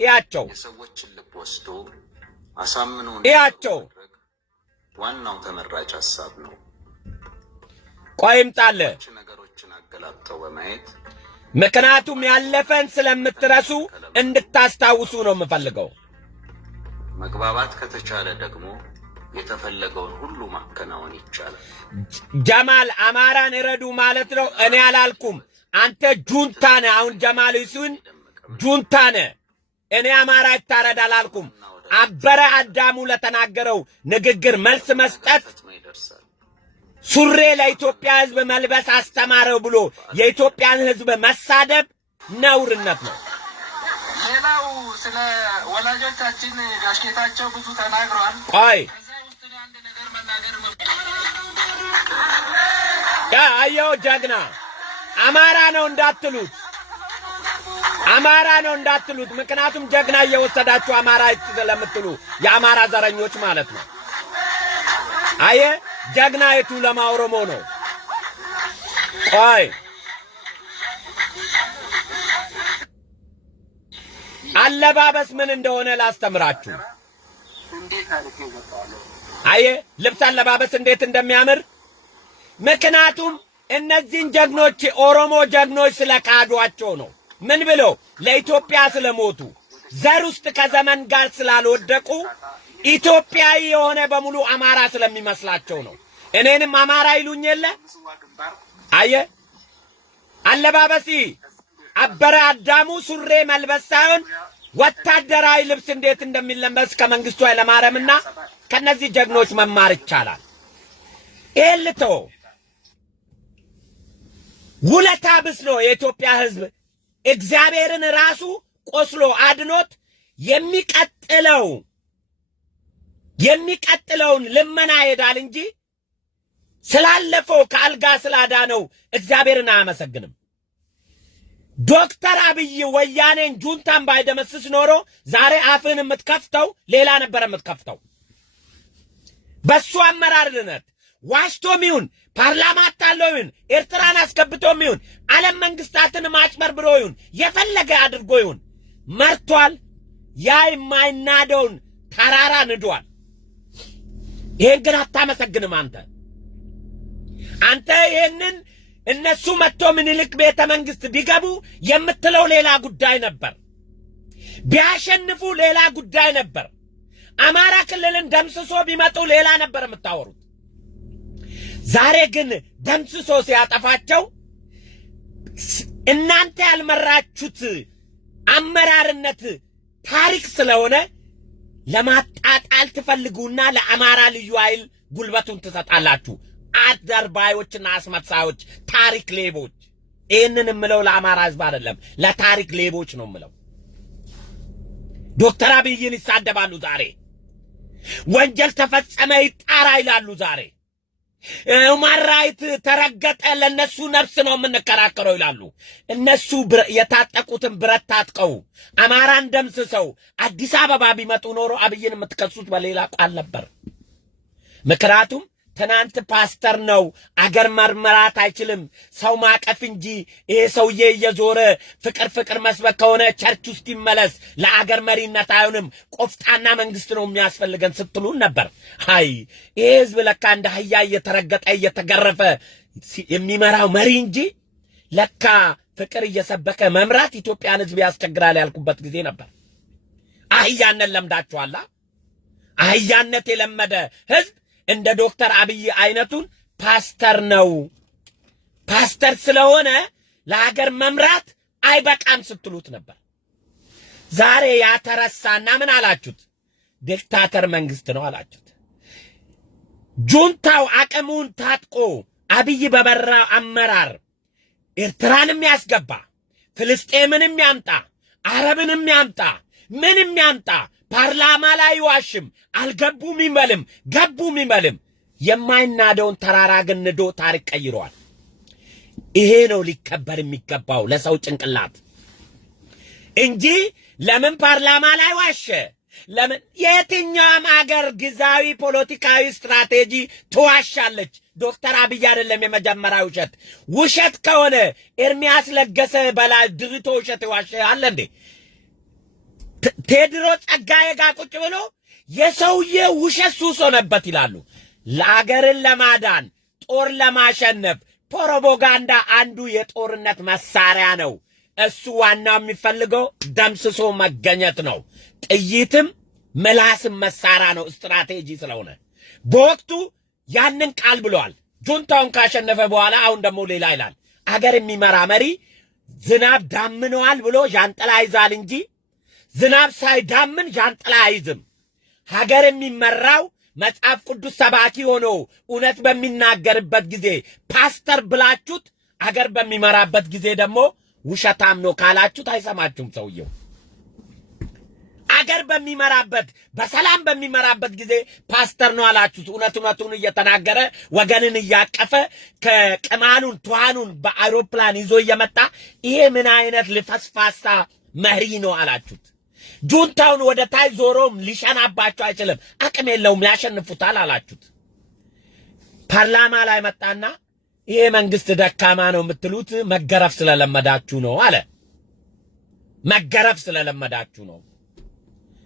ያቸው የሰዎችን ልብ ወስዶ አሳምኖ ያቸው ዋናው ተመራጭ ሐሳብ ነው። ቆይምጣለ ነገሮችን አገላብጠው በማየት ምክንያቱም ያለፈን ስለምትረሱ እንድታስታውሱ ነው የምፈልገው። መግባባት ከተቻለ ደግሞ የተፈለገውን ሁሉ ማከናወን ይቻላል። ጀማል አማራን እረዱ ማለት ነው። እኔ አላልኩም። አንተ ጁንታ ነህ። አሁን ጀማል ይሱን ጁንታ ነህ። እኔ አማራ ይታረድ አላልኩም። አበረ አዳሙ ለተናገረው ንግግር መልስ መስጠት ሱሪ ለኢትዮጵያ ሕዝብ መልበስ አስተማረው ብሎ የኢትዮጵያን ሕዝብ መሳደብ ነውርነት ነው። ሌላው ስለ ወላጆቻችን ጋሽ ጌታቸው ብዙ ተናግሯል። ቆይ አንድ ነገር መናገር አየው ጀግና አማራ ነው እንዳትሉት፣ አማራ ነው እንዳትሉት። ምክንያቱም ጀግና እየወሰዳችሁ አማራ ለምትሉ የአማራ ዘረኞች ማለት ነው። አየ ጀግና የቱ ለማኦሮሞ ነው። ቆይ አለባበስ ምን እንደሆነ ላስተምራችሁ። አየ ልብስ አለባበስ እንዴት እንደሚያምር። ምክንያቱም እነዚህን ጀግኖች ኦሮሞ ጀግኖች ስለካዷቸው ነው። ምን ብለው ለኢትዮጵያ ስለሞቱ ዘር ውስጥ ከዘመን ጋር ስላልወደቁ ኢትዮጵያዊ የሆነ በሙሉ አማራ ስለሚመስላቸው ነው። እኔንም አማራ ይሉኝ የለ። አየ አለባበሲ አበረ አዳሙ ሱሪ መልበስ ሳይሆን ወታደራዊ ልብስ እንዴት እንደሚለበስ ከመንግስቱ ኃይለማርያምና ከነዚህ ጀግኖች መማር ይቻላል። ኤልቶ ውለታ ብስ ነው የኢትዮጵያ ሕዝብ እግዚአብሔርን ራሱ ቆስሎ አድኖት የሚቀጥለውን ልመና ይሄዳል እንጂ ስላለፈው ከአልጋ ስላዳነው እግዚአብሔርን አያመሰግንም። ዶክተር አብይ ወያኔን ጁንታን ባይደመስስ ኖሮ ዛሬ አፍን የምትከፍተው ሌላ ነበር የምትከፍተው። በሱ አመራርነት ዋሽቶም ይሁን ፓርላማ አታለው ይሁን ኤርትራን አስገብቶም ይሁን ዓለም መንግስታትን ማጭበርብሮ ይሁን የፈለገ አድርጎ ይሁን መርቷል። ያ የማይናደውን ተራራ ንዷል። ይሄን ግን አታመሰግንም አንተ ይሄንን እነሱ መጥቶ ምኒልክ ቤተ መንግስት ቢገቡ የምትለው ሌላ ጉዳይ ነበር። ቢያሸንፉ ሌላ ጉዳይ ነበር። አማራ ክልልን ደምስሶ ቢመጡ ሌላ ነበር የምታወሩት። ዛሬ ግን ደምስሶ ሲያጠፋቸው እናንተ ያልመራችሁት አመራርነት ታሪክ ስለሆነ ለማጣጣል ትፈልጉና ለአማራ ልዩ ኃይል ጉልበቱን ትሰጣላችሁ። አድርባዮችና አስመሳዮች፣ ታሪክ ሌቦች። ይህንን የምለው ለአማራ ህዝብ አይደለም፣ ለታሪክ ሌቦች ነው የምለው። ዶክተር አብይን ይሳደባሉ ዛሬ። ወንጀል ተፈጸመ ይጣራ ይላሉ ዛሬ። ሁማን ራይት ተረገጠ ለነሱ ነፍስ ነው የምንከራከረው ይላሉ። እነሱ የታጠቁትን ብረት ታጥቀው አማራን ደምስሰው አዲስ አበባ ቢመጡ ኖሮ አብይን የምትከሱት በሌላ ቃል ነበር። ምክንያቱም ትናንት ፓስተር ነው አገር መርመራት አይችልም ሰው ማቀፍ እንጂ ይሄ ሰውዬ እየዞረ ፍቅር መስበክ ከሆነ ቸርች ውስጥ ይመለስ፣ ለአገር መሪነት አይሆንም፣ ቆፍጣና መንግስት ነው የሚያስፈልገን ስትሉን ነበር። አይ ይሄ ህዝብ ለካ እንደ አህያ እየተረገጠ እየተገረፈ የሚመራው መሪ እንጂ ለካ ፍቅር እየሰበከ መምራት ኢትዮጵያን ህዝብ ያስቸግራል ያልኩበት ጊዜ ነበር። አህያነት ለምዳችኋላ። አህያነት የለመደ ህዝብ እንደ ዶክተር አብይ አይነቱን ፓስተር ነው፣ ፓስተር ስለሆነ ለሀገር መምራት አይበቃም ስትሉት ነበር። ዛሬ ያተረሳና ምን አላችሁት? ዲክታተር መንግስት ነው አላችሁት። ጁንታው አቅሙን ታጥቆ አብይ በበራ አመራር ኤርትራንም ያስገባ፣ ፍልስጤምንም ያምጣ፣ አረብንም ያምጣ፣ ምንም ያምጣ፣ ፓርላማ ላይ ዋሽም አልገቡም ይመልም ገቡም ይመልም የማይናደውን ተራራ ግን ንዶ ታሪክ ቀይሯል። ይሄ ነው ሊከበር የሚገባው ለሰው ጭንቅላት እንጂ ለምን ፓርላማ ላይ ዋሸ? ለምን የትኛውም አገር ግዛዊ ፖለቲካዊ ስትራቴጂ ትዋሻለች። ዶክተር አብይ አይደለም የመጀመሪያው ውሸት ከሆነ ኤርሚያስ ለገሰ በላይ ድርቶ ውሸት ይዋሸ አለ እንዴ? ቴድሮስ ጸጋዬ ጋር ቁጭ ብሎ የሰውዬ ውሸት ሱስ ሆነበት ይላሉ። ለአገርን ለማዳን ጦር ለማሸነፍ ፕሮፓጋንዳ አንዱ የጦርነት መሳሪያ ነው። እሱ ዋናው የሚፈልገው ደምስሶ መገኘት ነው። ጥይትም ምላስም መሳሪያ ነው ስትራቴጂ ስለሆነ በወቅቱ ያንን ቃል ብለዋል። ጁንታውን ካሸነፈ በኋላ አሁን ደግሞ ሌላ ይላል። አገር የሚመራ መሪ ዝናብ ዳምነዋል ብሎ ዣንጥላ ይዛል እንጂ ዝናብ ሳይዳምን ዣንጥላ አይዝም። ሀገር የሚመራው መጽሐፍ ቅዱስ ሰባኪ ሆኖ እውነት በሚናገርበት ጊዜ ፓስተር ብላችሁት፣ አገር በሚመራበት ጊዜ ደግሞ ውሸታም ነው ካላችሁት አይሰማችሁም ሰውየው። አገር በሚመራበት በሰላም በሚመራበት ጊዜ ፓስተር ነው አላችሁት። እውነቱን እየተናገረ ወገንን እያቀፈ ከቅማሉን ትዋኑን በአውሮፕላን ይዞ እየመጣ ይሄ ምን አይነት ልፈስፋሳ መሪ ነው አላችሁት። ጁንታውን ወደ ታይ ዞሮም ሊሸናባቸው አይችልም፣ አቅም የለውም፣ ያሸንፉታል አላችሁት። ፓርላማ ላይ መጣና ይሄ መንግስት ደካማ ነው የምትሉት መገረፍ ስለለመዳችሁ ነው አለ። መገረፍ ስለለመዳችሁ ነው።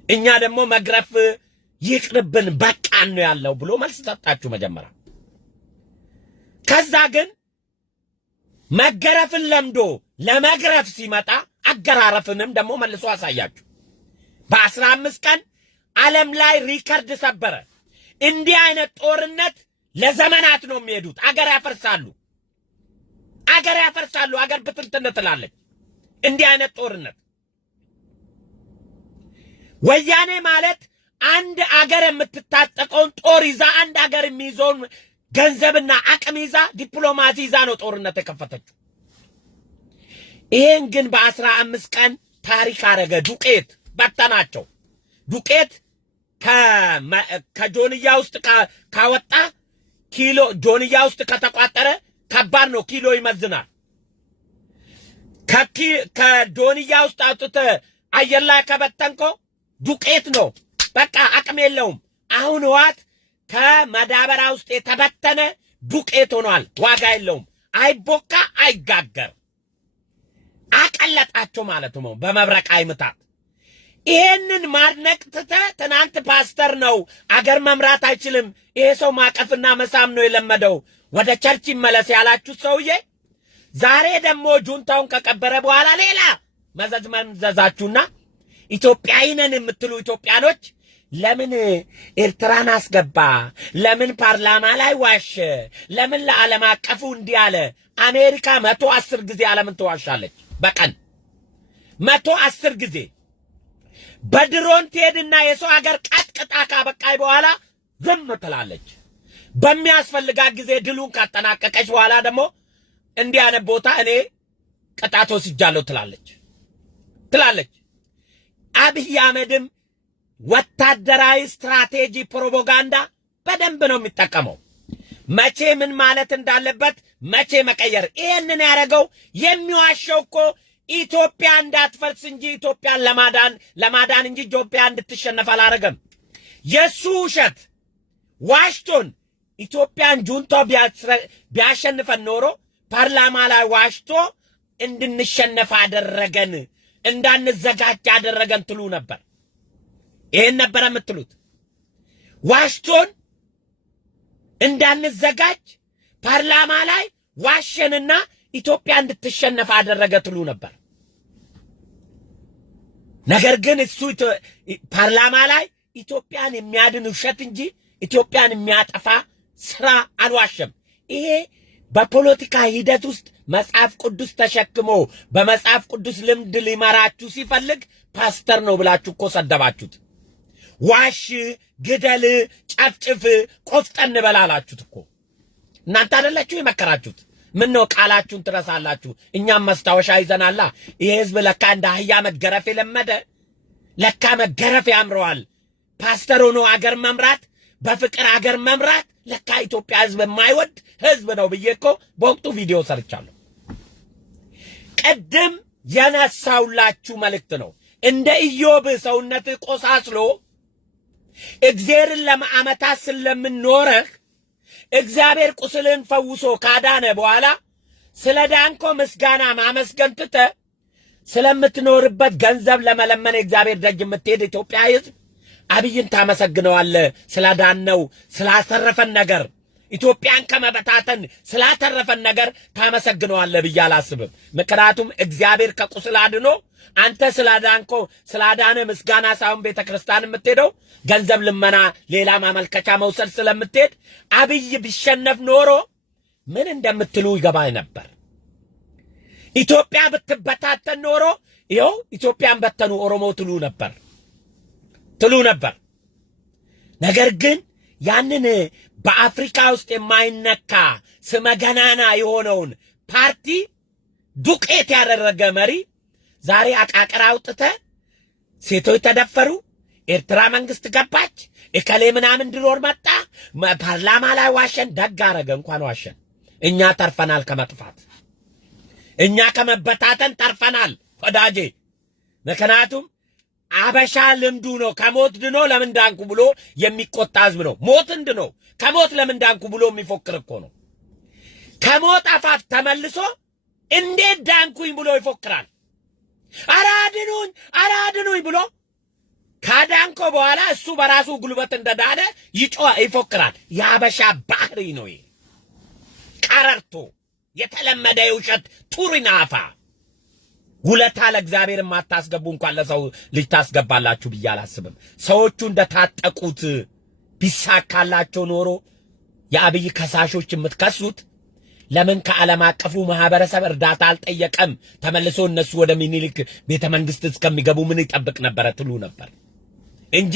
እኛ ደግሞ መግረፍ ይቅርብን በቃን ነው ያለው ብሎ መልስ ሰጣችሁ መጀመሪያ። ከዛ ግን መገረፍን ለምዶ ለመግረፍ ሲመጣ አገራረፍንም ደግሞ መልሶ አሳያችሁ። በ15 ቀን ዓለም ላይ ሪከርድ ሰበረ። እንዲህ አይነት ጦርነት ለዘመናት ነው የሚሄዱት። አገር ያፈርሳሉ፣ አገር ብትንትን ትላለች። እንዲህ አይነት ጦርነት ወያኔ ማለት አንድ አገር የምትታጠቀውን ጦር ይዛ አንድ አገር የሚይዘውን ገንዘብና አቅም ይዛ ዲፕሎማሲ ይዛ ነው ጦርነት የከፈተችው። ይሄን ግን በ15 ቀን ታሪክ አረገ። ዱቄት በተናቸው። ዱቄት ከጆንያ ውስጥ ካወጣ ኪሎ ጆንያ ውስጥ ከተቋጠረ ከባድ ነው፣ ኪሎ ይመዝናል። ከጆንያ ውስጥ አውጥተ አየር ላይ ከበተንኮ ዱቄት ነው፣ በቃ አቅም የለውም። አሁን ህወሓት ከመዳበሪያ ውስጥ የተበተነ ዱቄት ሆኗል። ዋጋ የለውም። አይቦካ አይጋገር። አቀለጣቸው ማለት ነው በመብረቅ አይምታት። ይሄንን ማድነቅ ትተህ ትናንት ፓስተር ነው አገር መምራት አይችልም ይሄ ሰው ማቀፍና መሳም ነው የለመደው ወደ ቸርች ይመለስ ያላችሁ ሰውዬ ዛሬ ደግሞ ጁንታውን ከቀበረ በኋላ ሌላ መዘዝ መንዘዛችሁና ኢትዮጵያዊ ነን የምትሉ ኢትዮጵያኖች ለምን ኤርትራን አስገባ? ለምን ፓርላማ ላይ ዋሸ? ለምን ለዓለም አቀፉ እንዲህ አለ? አሜሪካ 110 ጊዜ ዓለምን ትዋሻለች በቀን 110 ጊዜ። በድሮን ትሄድና የሰው ሀገር ቀጥቅጣ ካበቃይ በኋላ ዝም ትላለች። በሚያስፈልጋት ጊዜ ድሉን ካጠናቀቀች በኋላ ደግሞ እንዲህ ያለ ቦታ እኔ ቅጣት ወስጃለሁ ትላለች። አብይ አህመድም ወታደራዊ ስትራቴጂ ፕሮፓጋንዳ በደንብ ነው የሚጠቀመው። መቼ ምን ማለት እንዳለበት መቼ መቀየር። ይሄንን ያደረገው የሚዋሸው እኮ ኢትዮጵያ እንዳትፈርስ እንጂ ኢትዮጵያን ለማዳን እንጂ ኢትዮጵያ እንድትሸነፍ አላረገም። የሱ ውሸት ዋሽቶን ኢትዮጵያን ጁንታ ቢያሸንፈን ኖሮ ፓርላማ ላይ ዋሽቶ እንድንሸነፍ አደረገን፣ እንዳንዘጋጅ አደረገን ትሉ ነበር። ይሄን ነበር የምትሉት። ዋሽቶን እንዳንዘጋጅ ፓርላማ ላይ ዋሸንና ኢትዮጵያ እንድትሸነፍ አደረገ ትሉ ነበር። ነገር ግን እሱ ፓርላማ ላይ ኢትዮጵያን የሚያድን ውሸት እንጂ ኢትዮጵያን የሚያጠፋ ስራ አልዋሸም። ይሄ በፖለቲካ ሂደት ውስጥ መጽሐፍ ቅዱስ ተሸክሞ በመጽሐፍ ቅዱስ ልምድ ሊመራችሁ ሲፈልግ ፓስተር ነው ብላችሁ እኮ ሰደባችሁት። ዋሽ፣ ግደል፣ ጨፍጭፍ፣ ቆፍጠን በላላችሁት እኮ እናንተ አይደላችሁ የመከራችሁት። ምን ነው ቃላችሁን ትረሳላችሁ? እኛም መስታወሻ ይዘናላ። ይሄ ህዝብ ለካ እንደ አህያ መገረፍ የለመደ ለካ መገረፍ ያምረዋል። ፓስተር ሆኖ አገር መምራት በፍቅር አገር መምራት ለካ ኢትዮጵያ ህዝብ የማይወድ ህዝብ ነው ብዬ እኮ በወቅቱ ቪዲዮ ሰርቻለሁ። ቀደም የነሳውላችሁ መልእክት ነው። እንደ ኢዮብ ሰውነት ቆሳስሎ እግዚአብሔርን ለዓመታት ስለምንኖርህ እግዚአብሔር ቁስልን ፈውሶ ካዳነ በኋላ ስለ ዳንኮ ምስጋና ማመስገን ትተህ ስለምትኖርበት ገንዘብ ለመለመን እግዚአብሔር ደጅ የምትሄድ ኢትዮጵያ ህዝብ አብይን ታመሰግነዋለህ። ስላዳነው ስላተረፈን ነገር ኢትዮጵያን ከመበታተን ስላተረፈን ነገር ታመሰግነዋለህ ብዬ አላስብም። ምክንያቱም እግዚአብሔር ከቁስል አድኖ አንተ ስላዳንኮ ስላዳነ ምስጋና ሳይሆን ቤተክርስቲያን የምትሄደው ገንዘብ ልመና ሌላ ማመልከቻ መውሰድ ስለምትሄድ አብይ ቢሸነፍ ኖሮ ምን እንደምትሉ ይገባኝ ነበር። ኢትዮጵያ ብትበታተን ኖሮ ይኸው ኢትዮጵያን በተኑ ኦሮሞ ትሉ ነበር። ነገር ግን ያንን በአፍሪካ ውስጥ የማይነካ ስመገናና የሆነውን ፓርቲ ዱቄት ያደረገ መሪ ዛሬ አቃቅራ አውጥተ ሴቶች ተደፈሩ፣ ኤርትራ መንግስት ገባች፣ እከሌ ምናምን ድሮር መጣ፣ ፓርላማ ላይ ዋሸን። ደግ አረገ እንኳን ዋሸን። እኛ ተርፈናል ከመጥፋት፣ እኛ ከመበታተን ተርፈናል ወዳጄ። ምክንያቱም አበሻ ልምዱ ነው። ከሞት ድኖ ለምን ዳንኩ ብሎ የሚቆጣ ህዝብ ነው። ሞት እንድኖ ከሞት ለምን ዳንኩ ብሎ የሚፎክር እኮ ነው። ከሞት አፋፍ ተመልሶ እንዴት ዳንኩኝ ብሎ ይፎክራል። አራድኑኝ ብሎ ካዳንኮ በኋላ እሱ በራሱ ጉልበት እንደዳነ ይፎክራል። የአበሻ ባህሪ ነው ይሄ። ቀረርቶ የተለመደ የውሸት ቱሪናፋ ውለታ ለእግዚአብሔር ማታስገቡ እንኳን ለሰው ልጅ ታስገባላችሁ ብዬ አላስብም። ሰዎቹ እንደታጠቁት ቢሳካላቸው ኖሮ የአብይ ከሳሾች የምትከሱት ለምን ከዓለም አቀፉ ማህበረሰብ እርዳታ አልጠየቀም? ተመልሶ እነሱ ወደ ሚኒሊክ ቤተ መንግስት እስከሚገቡ ምን ይጠብቅ ነበረ ትሉ ነበር እንጂ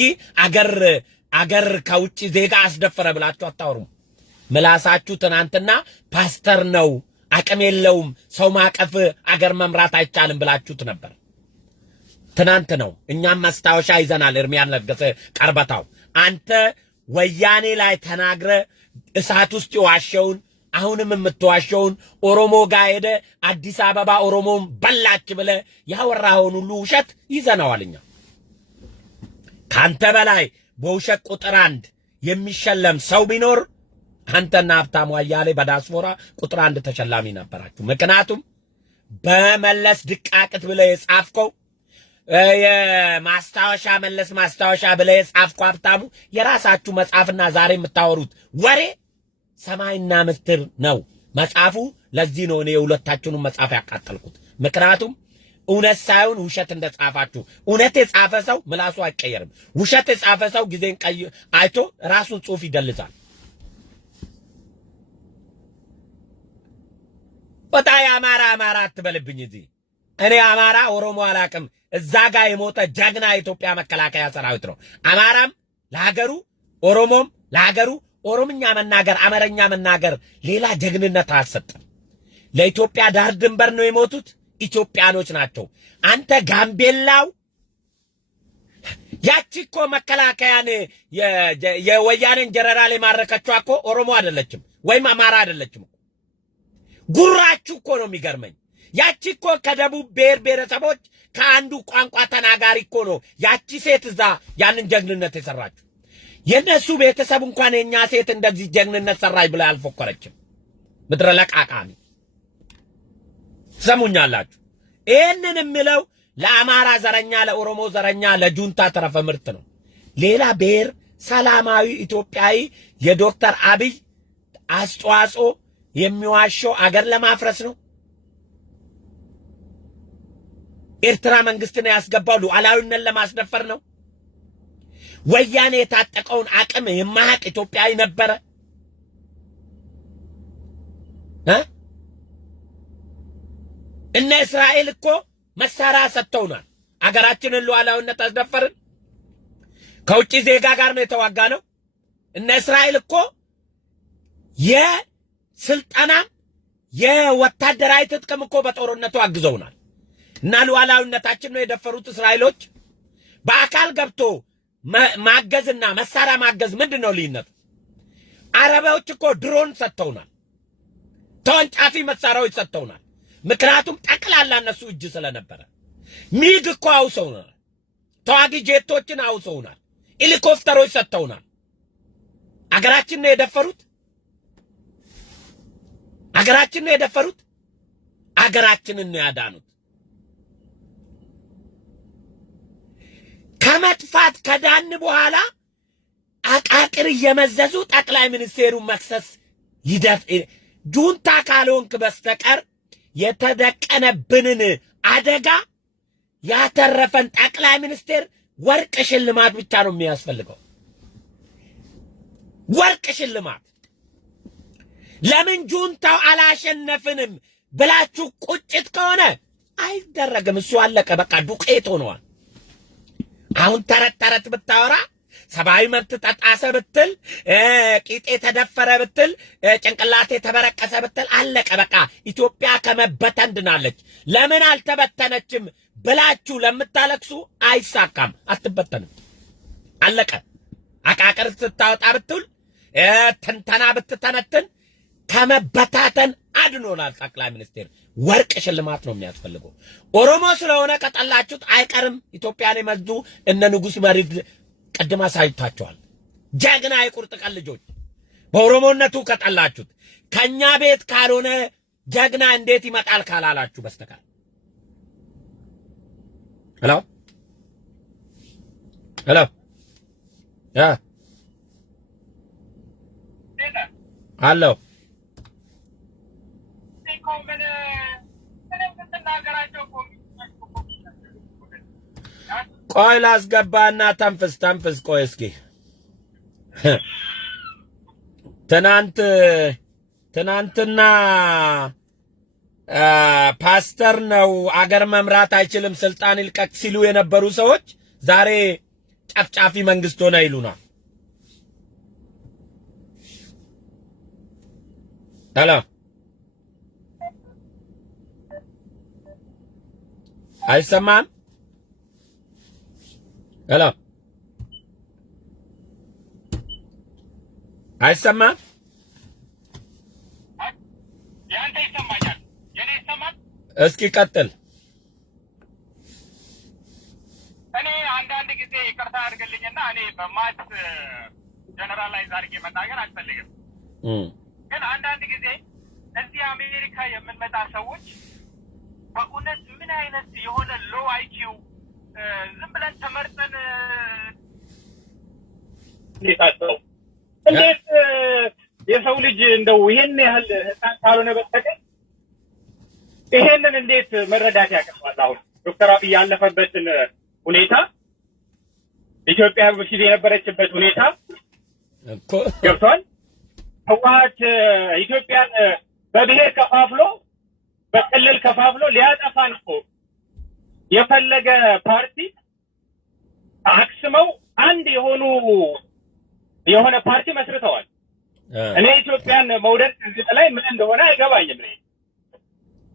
አገር ከውጪ ዜጋ አስደፈረ ብላችሁ አታወሩም። ምላሳችሁ ትናንትና ፓስተር ነው አቅም የለውም ሰው ማቀፍ አገር መምራት አይቻልም ብላችሁት ነበር። ትናንት ነው። እኛም መስታወሻ ይዘናል። እርሚያን ለገሰ ቀርበታው አንተ ወያኔ ላይ ተናግረ እሳት ውስጥ ዋሸውን አሁንም የምትዋሸውን ኦሮሞ ጋር ሄደ አዲስ አበባ ኦሮሞን በላች ብለ ያወራውን ሁሉ ውሸት ይዘናዋልኛ። ካንተ በላይ በውሸት ቁጥር 1 የሚሸለም ሰው ቢኖር አንተና ሀብታሙ አያሌው በዲያስፖራ ቁጥር 1 ተሸላሚ ነበራችሁ። ምክንያቱም በመለስ ድቃቅት ብለህ የጻፍከው የማስታወሻ መለስ ማስታወሻ ብለህ የጻፍከው ሀብታሙ የራሳችሁ መጽሐፍና ዛሬ የምታወሩት ወሬ ሰማይና ምድር ነው መጽሐፉ። ለዚህ ነው እኔ የሁለታችሁንም መጽሐፍ ያቃጠልኩት። ምክንያቱም እውነት ሳይሆን ውሸት እንደጻፋችሁ። እውነት የጻፈ ሰው ምላሱ አይቀየርም። ውሸት የጻፈ ሰው ጊዜን አይቶ ራሱን ጽሑፍ ይደልዛል። ወጣ የአማራ አትበልብኝ። እዚህ እኔ አማራ ኦሮሞ አላቅም። እዛ ጋር የሞተ ጀግና የኢትዮጵያ መከላከያ ሰራዊት ነው። አማራም ለሀገሩ፣ ኦሮሞም ለሀገሩ። ኦሮምኛ መናገር፣ አማርኛ መናገር ሌላ ጀግንነት አያሰጥም። ለኢትዮጵያ ዳር ድንበር ነው የሞቱት። ኢትዮጵያኖች ናቸው። አንተ ጋምቤላው ያቺ እኮ መከላከያን የወያኔን ጀነራል የማረከችው እኮ ኦሮሞ አይደለችም ወይም አማራ አይደለችም። ጉራችሁ እኮ ነው የሚገርመኝ። ያቺ እኮ ከደቡብ ብሔር ብሔረሰቦች ከአንዱ ቋንቋ ተናጋሪ እኮ ነው ያቺ ሴት እዛ ያንን ጀግንነት የሰራችው። የነሱ ቤተሰብ እንኳን የኛ ሴት እንደዚህ ጀግንነት ሰራች ብላ አልፎከረችም። ምድረ ለቃቃሚ ሰሙኛላችሁ። ይህንን የሚለው ለአማራ ዘረኛ፣ ለኦሮሞ ዘረኛ፣ ለጁንታ ተረፈ ምርት ነው። ሌላ ብሔር ሰላማዊ ኢትዮጵያዊ የዶክተር አብይ አስተዋጽኦ የሚዋሸው አገር ለማፍረስ ነው። ኤርትራ መንግስትን ያስገባው ሉዓላዊነት ለማስደፈር ነው። ወያኔ የታጠቀውን አቅም የማያውቅ ኢትዮጵያዊ ነበረ። እነ እስራኤል እኮ መሳሪያ ሰጥተውናል። አገራችንን ሉዓላዊነት አስደፈርን። ከውጭ ዜጋ ጋር ነው የተዋጋ ነው። እነ እስራኤል እኮ የስልጠና የወታደራዊ ትጥቅም እኮ በጦርነቱ አግዘውናል። እና ሉዓላዊነታችን ነው የደፈሩት እስራኤሎች። በአካል ገብቶ ማገዝና መሳሪያ ማገዝ ምንድን ነው ልዩነቱ? አረቦች እኮ ድሮን ሰጥተውናል። ተወንጫፊ መሳሪያዎች ሰጥተውናል። ምክንያቱም ጠቅላላ እነሱ እጅ ስለነበረ። ሚግ እኮ አውሰውናል። ተዋጊ ጄቶችን አውሰውናል። ሄሊኮፕተሮች ሰጥተውናል። አገራችን ነው የደፈሩት። አገራችን ነው የደፈሩት። አገራችንን ነው ያዳኑት። ከመጥፋት ከዳን በኋላ አቃቅር እየመዘዙ ጠቅላይ ሚኒስቴሩን መክሰስ ጁንታ ካልሆንክ በስተቀር የተደቀነብንን አደጋ ያተረፈን ጠቅላይ ሚኒስቴር ወርቅ ሽልማት ብቻ ነው የሚያስፈልገው። ወርቅ ሽልማት። ለምን ጁንታው አላሸነፍንም ብላችሁ ቁጭት ከሆነ አይደረግም። እሱ አለቀ በቃ ዱቄት ሆነዋል። አሁን ተረት ብታወራ ሰብአዊ መብት ተጣሰ ብትል ቂጤ ተደፈረ ብትል ጭንቅላቴ ተበረቀሰ ብትል አለቀ በቃ። ኢትዮጵያ ከመበተን ድናለች። ለምን አልተበተነችም ብላችሁ ለምታለቅሱ አይሳካም፣ አትበተንም። አለቀ። አቃቅር ስታወጣ ብትል ትንተና ብትተነትን ከመበታተን አድኖናል ጠቅላይ ሚኒስቴር። ወርቅ ሽልማት ነው የሚያስፈልገው። ኦሮሞ ስለሆነ ከጠላችሁት አይቀርም ኢትዮጵያን የመዙ እነ ንጉሥ መሪድ ቅድም አሳይቷቸዋል። ጀግና የቁርጥ ቀን ልጆች። በኦሮሞነቱ ከጠላችሁት ከኛ ቤት ካልሆነ ጀግና እንዴት ይመጣል ካላላችሁ በስተቀር ሄሎ አሎ ቆይ ላስገባና ተንፍስ። ቆይ እስኪ ትናንትና ፓስተር ነው አገር መምራት አይችልም ስልጣን ይልቀቅ ሲሉ የነበሩ ሰዎች ዛሬ ጨፍጫፊ መንግስት ሆነ ይሉናል። ሄሎ አይሰማም? ሄሎ አይሰማም? ያንተ ይሰማኛል፣ የኔ ይሰማል። እስኪ ቀጥል። እኔ አንዳንድ ጊዜ ይቅርታ አድርግልኝና እኔ በማት ጀነራላይዝ አድርጌ መናገር አልፈልግም። ግን አንዳንድ ጊዜ እዚህ አሜሪካ የምንመጣ ሰዎች በእውነት ምን አይነት የሆነ ሎው አይኪው ዝም ብለን ተመርጠን እንዴት የሰው ልጅ እንደው ይሄን ያህል ህፃን ካልሆነ በስተቀር ይሄንን እንዴት መረዳት ያቀርባል? አሁን ዶክተር አብይ ያለፈበትን ሁኔታ ኢትዮጵያ በፊት የነበረችበት ሁኔታ እኮ ገብቷል። ህወሓት ኢትዮጵያን በብሔር ከፋፍሎ በክልል ከፋፍሎ ሊያጠፋን እኮ የፈለገ ፓርቲ አክስመው አንድ የሆነ ፓርቲ መስርተዋል። እኔ ኢትዮጵያን መውደድ እዚህ ላይ ምን እንደሆነ አይገባኝም።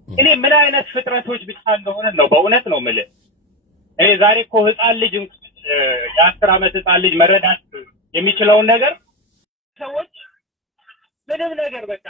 እኔ ምን አይነት ፍጥረቶች ብቻ እንደሆነ ነው በእውነት ነው የምልህ። እኔ ዛሬ እኮ ህፃን ልጅ የ10 ዓመት ህፃን ልጅ መረዳት የሚችለውን ነገር ሰዎች ምንም ነገር በቃ